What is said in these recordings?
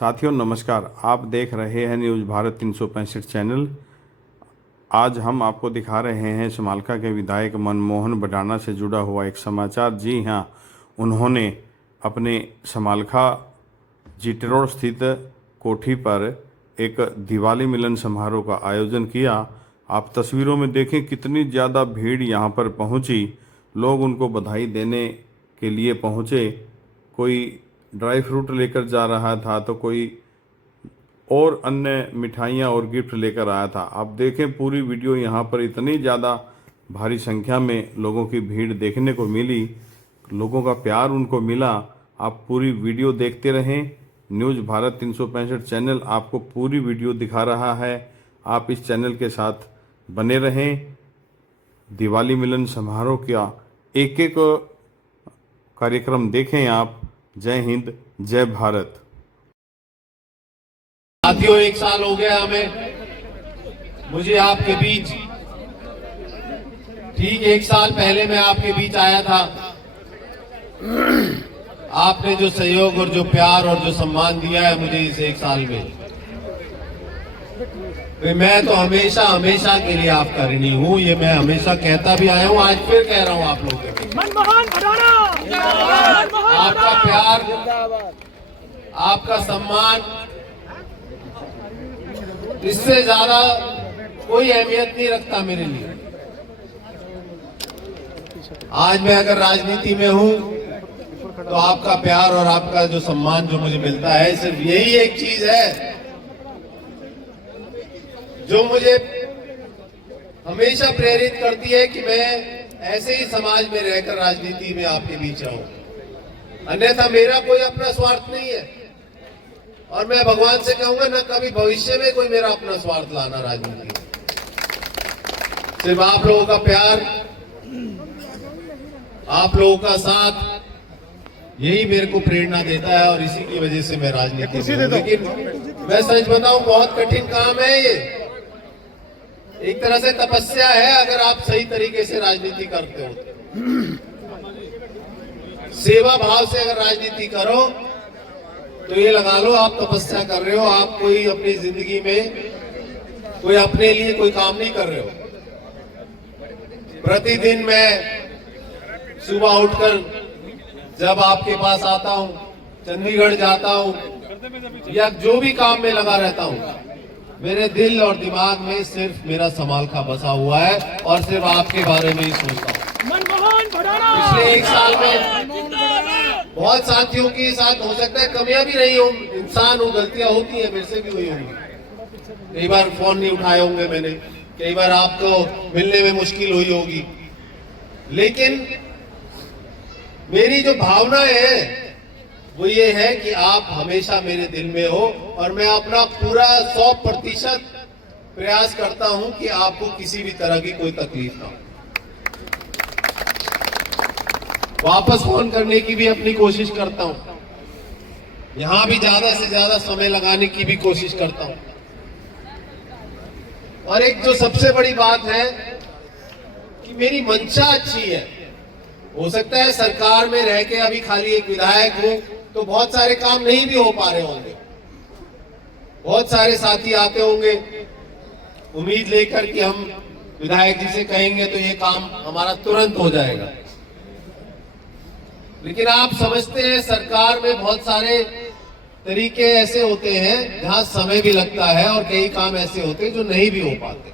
साथियों नमस्कार, आप देख रहे हैं न्यूज़ भारत 365 चैनल। आज हम आपको दिखा रहे हैं समालखा के विधायक मनमोहन बडाना से जुड़ा हुआ एक समाचार। जी हां, उन्होंने अपने समालखा जीटी रोड स्थित कोठी पर एक दिवाली मिलन समारोह का आयोजन किया। आप तस्वीरों में देखें कितनी ज़्यादा भीड़ यहां पर पहुंची। लोग उनको बधाई देने के लिए पहुंचे। कोई ड्राई फ्रूट लेकर जा रहा था तो कोई और अन्य मिठाइयाँ और गिफ्ट लेकर आया था। आप देखें पूरी वीडियो, यहाँ पर इतनी ज़्यादा भारी संख्या में लोगों की भीड़ देखने को मिली, लोगों का प्यार उनको मिला। आप पूरी वीडियो देखते रहें। न्यूज़ भारत 365 चैनल आपको पूरी वीडियो दिखा रहा है। आप इस चैनल के साथ बने रहें। दिवाली मिलन समारोह का एक एक कार्यक्रम देखें आप। जय हिंद, जय भारत। साथियों, एक साल हो गया हमें, मुझे आपके बीच, ठीक एक साल पहले मैं आपके बीच आया था। आपने जो सहयोग और जो प्यार और जो सम्मान दिया है मुझे इस एक साल में, मैं तो हमेशा हमेशा के लिए आपका ऋणी हूँ। ये मैं हमेशा कहता भी आया हूँ, आज फिर कह रहा हूँ आप लोगों के बीच। मनमोहन बडाना, आपका प्यार, आपका सम्मान, इससे ज्यादा कोई अहमियत नहीं रखता मेरे लिए। आज मैं अगर राजनीति में हूं तो आपका प्यार और आपका जो सम्मान जो मुझे मिलता है, सिर्फ यही एक चीज है जो मुझे हमेशा प्रेरित करती है कि मैं ऐसे ही समाज में रहकर राजनीति में आपके बीच रहूं। अन्यथा मेरा कोई अपना स्वार्थ नहीं है, और मैं भगवान से कहूंगा ना कभी भविष्य में कोई मेरा अपना स्वार्थ लाना राजनीति में। सिर्फ आप लोगों का प्यार, आप लोगों का साथ, यही मेरे को प्रेरणा देता है और इसी की वजह से मैं राजनीति में हूं। लेकिन मैं सच बताऊं, बहुत कठिन काम है ये। एक तरह से तपस्या है अगर आप सही तरीके से राजनीति करते हो। सेवा भाव से अगर राजनीति करो तो ये लगा लो आप तपस्या कर रहे हो। आप कोई अपनी जिंदगी में कोई अपने लिए कोई काम नहीं कर रहे हो। प्रतिदिन मैं सुबह उठकर जब आपके पास आता हूं, चंडीगढ़ जाता हूं या जो भी काम में लगा रहता हूं, मेरे दिल और दिमाग में सिर्फ मेरा समालखा बसा हुआ है और सिर्फ आपके बारे में ही सोचता हूं। मनमोहन बडाना। पिछले एक साल में बहुत साथियों के साथ हो सकता है कमियां भी रही हो, इंसान हो, गलतियां होती है, मेरे से भी हुई होंगी। कई बार फोन नहीं उठाए होंगे मैंने, कई बार आपको मिलने में मुश्किल हुई होगी, लेकिन मेरी जो भावना है वो ये है कि आप हमेशा मेरे दिल में हो और मैं अपना पूरा 100% प्रयास करता हूं कि आपको किसी भी तरह की कोई तकलीफ ना हो। वापस फोन करने की भी अपनी कोशिश करता हूं, यहां भी ज्यादा से ज्यादा समय लगाने की भी कोशिश करता हूं। और एक जो सबसे बड़ी बात है कि मेरी मंशा अच्छी है। हो सकता है सरकार में रह के अभी खाली एक विधायक हूं तो बहुत सारे काम नहीं भी हो पा रहे होंगे। बहुत सारे साथी आते होंगे उम्मीद लेकर कि हम विधायक जी से कहेंगे तो ये काम हमारा तुरंत हो जाएगा। लेकिन आप समझते हैं सरकार में बहुत सारे तरीके ऐसे होते हैं जहां समय भी लगता है और कई काम ऐसे होते हैं जो नहीं भी हो पाते।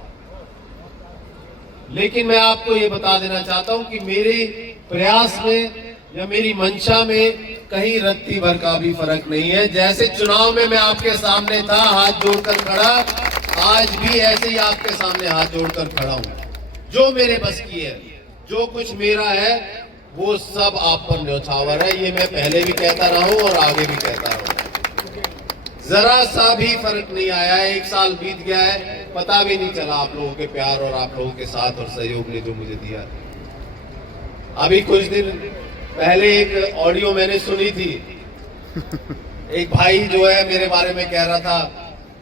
लेकिन मैं आपको ये बता देना चाहता हूं कि मेरे प्रयास में या मेरी मंशा में कहीं रत्ती भर का भी फर्क नहीं है। जैसे चुनाव में मैं आपके सामने था हाथ जोड़कर खड़ा, आज भी ऐसे ही आपके सामने हाथ जोड़कर खड़ा हूं। जो मेरे बस की है, जो कुछ मेरा है, वो सब आप पर न्यौछावर है। ये मैं पहले भी कहता रहा हूं और आगे भी कहता रहूं। जरा सा भी फर्क नहीं आया है। एक साल बीत गया है, पता भी नहीं चला आप लोगों के प्यार और आप लोगों के साथ और सहयोग ने जो मुझे दिया है। अभी कुछ दिन पहले एक ऑडियो मैंने सुनी थी, एक भाई जो है मेरे बारे में कह रहा था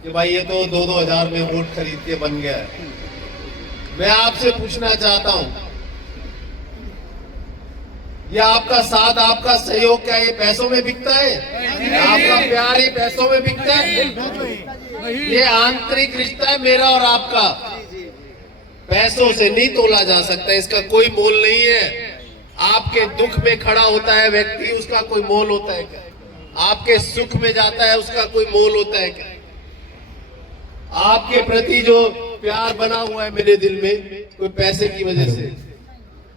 कि भाई ये तो 2-2 हजार में वोट खरीद के बन गया है। मैं आपसे पूछना चाहता हूं ये आपका साथ, आपका सहयोग क्या ये पैसों में बिकता है? आपका प्यार ये पैसों में बिकता है? ये आंतरिक रिश्ता है मेरा और आपका, पैसों से नहीं तोला जा सकता, इसका कोई मोल नहीं है। आपके दुख में खड़ा होता है व्यक्ति, उसका कोई मोल होता है क्या? आपके सुख में जाता है, उसका कोई मोल होता है क्या? आपके प्रति जो प्यार बना हुआ है मेरे दिल में, कोई पैसे की वजह से,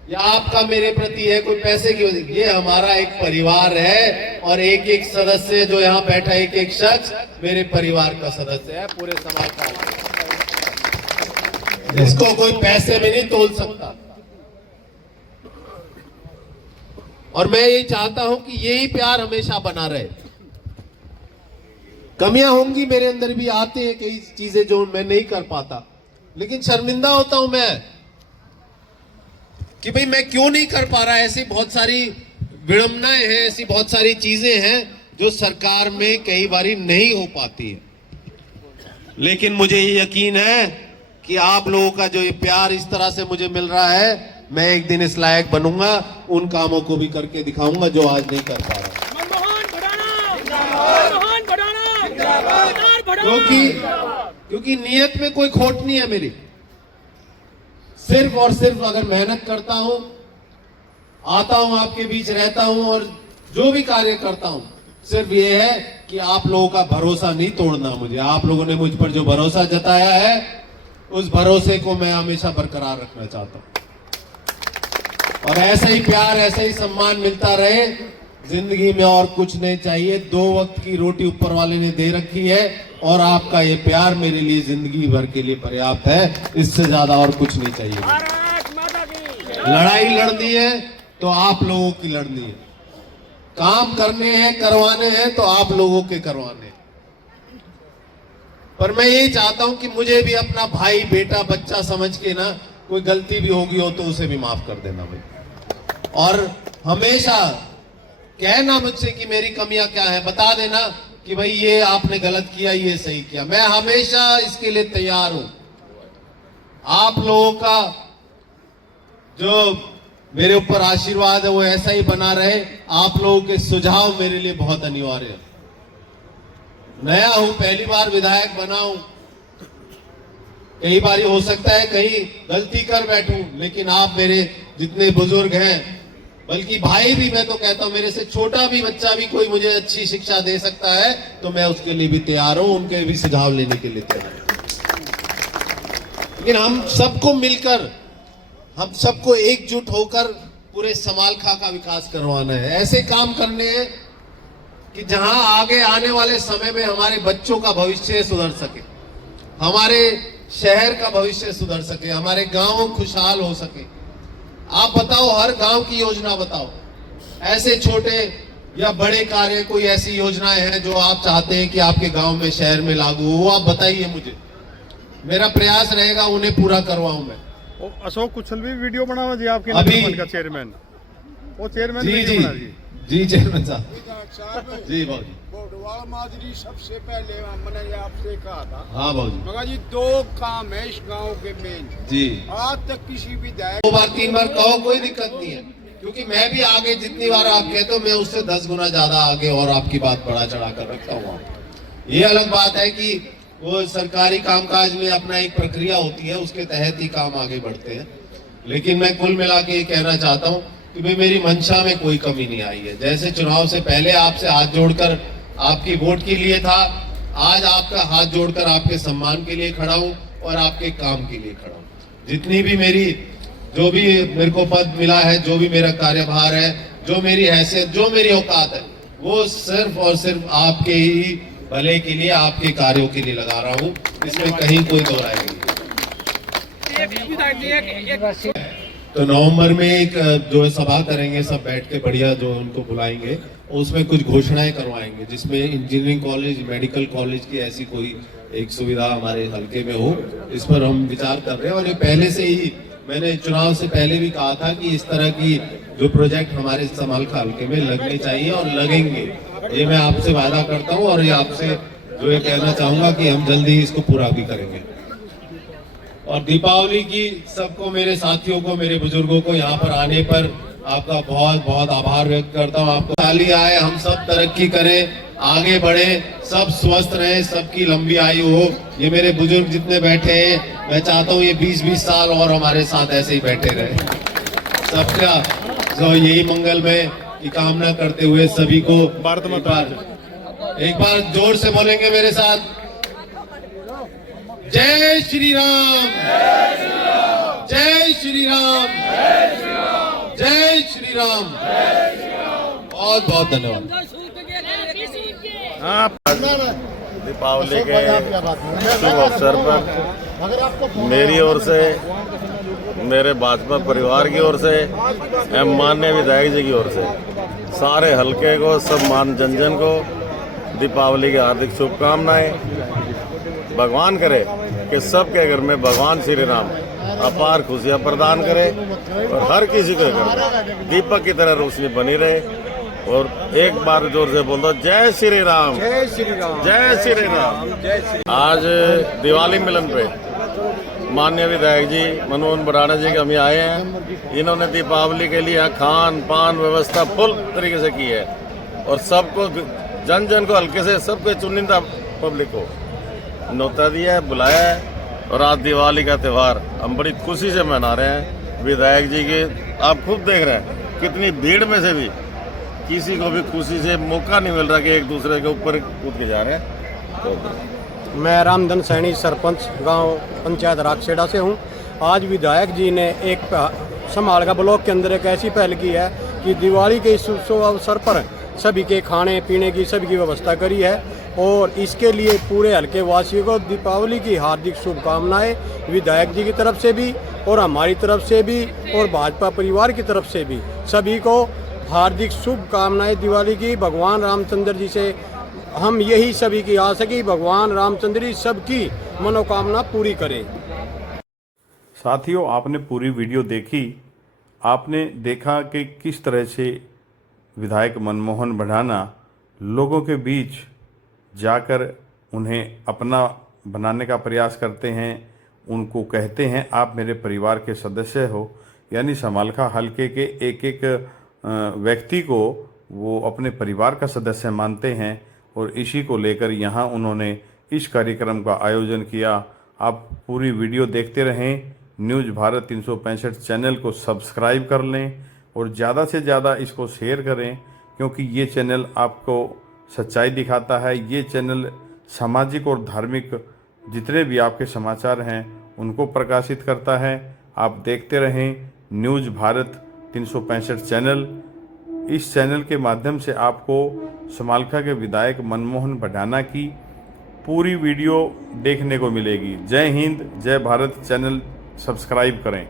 या आपका मेरे प्रति है कोई पैसे की वजह से, ये हमारा एक परिवार है और एक एक सदस्य जो यहाँ बैठा, एक एक शख्स मेरे परिवार का सदस्य है, पूरे समाज का, इसको कोई पैसे में नहीं तोल सकता। और मैं ये चाहता हूं कि यही प्यार हमेशा बना रहे। कमियां होंगी मेरे अंदर भी, आते हैं कई चीजें जो मैं नहीं कर पाता, लेकिन शर्मिंदा होता हूं मैं कि भाई मैं क्यों नहीं कर पा रहा। ऐसी बहुत सारी विडंबनाएं हैं, ऐसी बहुत सारी चीजें हैं जो सरकार में कई बारी नहीं हो पाती है, लेकिन मुझे ये यकीन है कि आप लोगों का जो ये प्यार इस तरह से मुझे मिल रहा है, मैं एक दिन इस लायक बनूंगा, उन कामों को भी करके दिखाऊंगा जो आज नहीं कर पा रहा। क्योंकि नियत में कोई खोट नहीं है मेरी, सिर्फ और सिर्फ अगर मेहनत करता हूं, आता हूं आपके बीच रहता हूं और जो भी कार्य करता हूं, सिर्फ ये है कि आप लोगों का भरोसा नहीं तोड़ना मुझे। आप लोगों ने मुझ पर जो भरोसा जताया है, उस भरोसे को मैं हमेशा बरकरार रखना चाहता हूं और ऐसा ही प्यार, ऐसा ही सम्मान मिलता रहे जिंदगी में। और कुछ नहीं चाहिए, 2 वक्त की रोटी ऊपर वाले ने दे रखी है और आपका ये प्यार मेरे लिए जिंदगी भर के लिए पर्याप्त है, इससे ज्यादा और कुछ नहीं चाहिए। लड़ाई लड़नी है तो आप लोगों की लड़नी है, काम करने हैं, करवाने हैं तो आप लोगों के करवाने हैं। पर मैं यही चाहता हूं कि मुझे भी अपना भाई, बेटा, बच्चा समझ के ना, कोई गलती भी होगी हो तो उसे भी माफ कर देना भाई। और हमेशा कहना मुझसे कि मेरी कमियां क्या है, बता देना कि भाई ये आपने गलत किया, ये सही किया। मैं हमेशा इसके लिए तैयार हूं। आप लोगों का जो मेरे ऊपर आशीर्वाद है वो ऐसा ही बना रहे। आप लोगों के सुझाव मेरे लिए बहुत अनिवार्य है। नया हूं, पहली बार विधायक बना हूं, कई बार हो सकता है कहीं गलती कर बैठूं, लेकिन आप मेरे जितने बुजुर्ग हैं, बल्कि भाई भी, मैं तो कहता हूं मेरे से छोटा भी बच्चा भी कोई मुझे अच्छी शिक्षा दे सकता है तो मैं उसके लिए भी तैयार हूं, उनके भी सुझाव लेने के लिए तैयार हूं। लेकिन हम सबको मिलकर, हम सबको एकजुट होकर पूरे समालखा का विकास करवाना है। ऐसे काम करने हैं कि जहां आगे आने वाले समय में हमारे बच्चों का भविष्य सुधर सके, हमारे शहर का भविष्य सुधर सके, हमारे गांव खुशहाल हो सके। आप बताओ, हर गांव की योजना बताओ, ऐसे छोटे या बड़े कार्य, कोई ऐसी योजनाएं हैं जो आप चाहते हैं कि आपके गांव में, शहर में लागू हो, आप बताइए मुझे। मेरा प्रयास रहेगा उन्हें पूरा करवाऊं मैं। अशोक कुशल भी वीडियो बनावा जी, आपके अभी का चेयरमैन, वो चेयरमैन जी जी जी चेयरमैन साहब जी। बाबू बोटवाल माजरी सबसे पहले मैंने आपसे कहा था। हाँ बाबू मगर जी 2 काम है इस गांव के मेन जी। आज तक किसी विधायक 2 बार 3 बार कहो, कोई दिक्कत नहीं है, क्योंकि मैं भी आगे जितनी बार आप कहते हो मैं उससे 10 गुना ज्यादा आगे और आपकी बात बढ़ा चढ़ा कर रखता हूँ। ये अलग बात है कि वो सरकारी कामकाज में अपना एक प्रक्रिया होती है, उसके तहत ही काम आगे बढ़ते हैं। लेकिन मैं कुल मिला के ये कहना चाहता हूँ कि भाई मेरी मंशा में कोई कमी नहीं आई है। जैसे चुनाव से पहले आपसे हाथ जोड़कर आपकी वोट के लिए था, आज आपका हाथ जोड़कर आपके सम्मान के लिए खड़ा हूं और आपके काम के लिए खड़ा हूं। जितनी भी मेरी, जो भी मेरे को पद मिला है, जो भी मेरा कार्यभार है, जो मेरी हैसियत, जो मेरी औकात है, वो सिर्फ और सिर्फ आपके ही भले के लिए, आपके कार्यों के लिए लगा रहा हूं, इसमें कहीं कोई दो राय नहीं। तो नवंबर में एक जो है सभा करेंगे, सब बैठ के बढ़िया, जो उनको बुलाएंगे, उसमें कुछ घोषणाएं करवाएंगे, जिसमें इंजीनियरिंग कॉलेज, मेडिकल कॉलेज की ऐसी कोई एक सुविधा हमारे हल्के में हो, इस पर हम विचार कर रहे हैं। और ये पहले से ही, मैंने चुनाव से पहले भी कहा था कि इस तरह की जो प्रोजेक्ट हमारे समालखा हल्के में लगने चाहिए और लगेंगे, ये मैं आपसे वादा करता हूँ। और ये आपसे जो ये कहना चाहूंगा कि हम जल्दी ही इसको पूरा भी करेंगे। और दीपावली की सबको, मेरे साथियों को, मेरे बुजुर्गों को यहाँ पर आने पर आपका बहुत बहुत आभार व्यक्त करता हूँ। आपको ताली आए, हम सब तरक्की करें, आगे बढ़े, सब स्वस्थ रहे, सबकी लंबी आयु हो। ये मेरे बुजुर्ग जितने बैठे हैं, मैं चाहता हूँ ये 20-20 साल और हमारे साथ ऐसे ही बैठे रहे। सबका जो यही मंगल में की कामना करते हुए सभी को भारत माता एक बार जोर से बोलेंगे मेरे साथ, जय श्री राम, जय श्री राम, जय श्री राम। बहुत बहुत धन्यवाद। हाँ दीपावली के शुभ अवसर पर मेरी ओर से, मेरे भाजपा परिवार की ओर से एवं माननीय विधायक जी की ओर से सारे हलके को, सब मान जन को दीपावली की हार्दिक शुभकामनाएं। भगवान करे कि सबके घर में भगवान श्री राम अपार खुशियां प्रदान करे और हर किसी के घर दीपक की तरह रोशनी बनी रहे। और एक बार जोर से बोल दो, जय श्री राम, जय श्री राम, जय श्री राम, जय श्री। आज दिवाली मिलन पे माननीय विधायक जी मनमोहन बडाना जी के हम यहाँ आए हैं। इन्होंने दीपावली के लिए यहाँ खान पान व्यवस्था फुल तरीके से की है और सबको, जन जन को, हल्के से सबके चुनिंदा पब्लिक को न्योता दिया है, बुलाया है। और आज दिवाली का त्यौहार हम बड़ी खुशी से मना रहे हैं। विधायक जी के आप खुद देख रहे हैं कितनी भीड़ में से भी किसी को भी खुशी से मौका नहीं मिल रहा कि एक दूसरे के ऊपर कूद के जा रहे हैं। तो मैं रामधन सैनी, सरपंच गांव पंचायत रागसेड़ा से हूं। आज विधायक जी ने एक समालका ब्लॉक के अंदर एक ऐसी पहल की है कि दिवाली के इस शुभ अवसर पर सभी के खाने पीने की सभी की व्यवस्था करी है और इसके लिए पूरे हल्के वासियों को दीपावली की हार्दिक शुभकामनाएं विधायक जी की तरफ से भी और हमारी तरफ से भी और भाजपा परिवार की तरफ से भी सभी को हार्दिक शुभकामनाएं दिवाली की। भगवान रामचंद्र जी से हम यही सभी की आस है कि भगवान रामचंद्र जी सबकी मनोकामना पूरी करें। साथियों, आपने पूरी वीडियो देखी। आपने देखा कि किस तरह से विधायक मनमोहन बडाना लोगों के बीच जाकर उन्हें अपना बनाने का प्रयास करते हैं। उनको कहते हैं आप मेरे परिवार के सदस्य हो, यानी समालखा हल्के के एक एक व्यक्ति को वो अपने परिवार का सदस्य मानते हैं और इसी को लेकर यहाँ उन्होंने इस कार्यक्रम का आयोजन किया। आप पूरी वीडियो देखते रहें। न्यूज़ भारत 365 चैनल को सब्सक्राइब कर लें और ज़्यादा से ज़्यादा इसको शेयर करें, क्योंकि ये चैनल आपको सच्चाई दिखाता है। ये चैनल सामाजिक और धार्मिक जितने भी आपके समाचार हैं उनको प्रकाशित करता है। आप देखते रहें न्यूज़ भारत 365 चैनल। इस चैनल के माध्यम से आपको समालखा के विधायक मनमोहन बडाना की पूरी वीडियो देखने को मिलेगी। जय हिंद, जय भारत। चैनल सब्सक्राइब करें।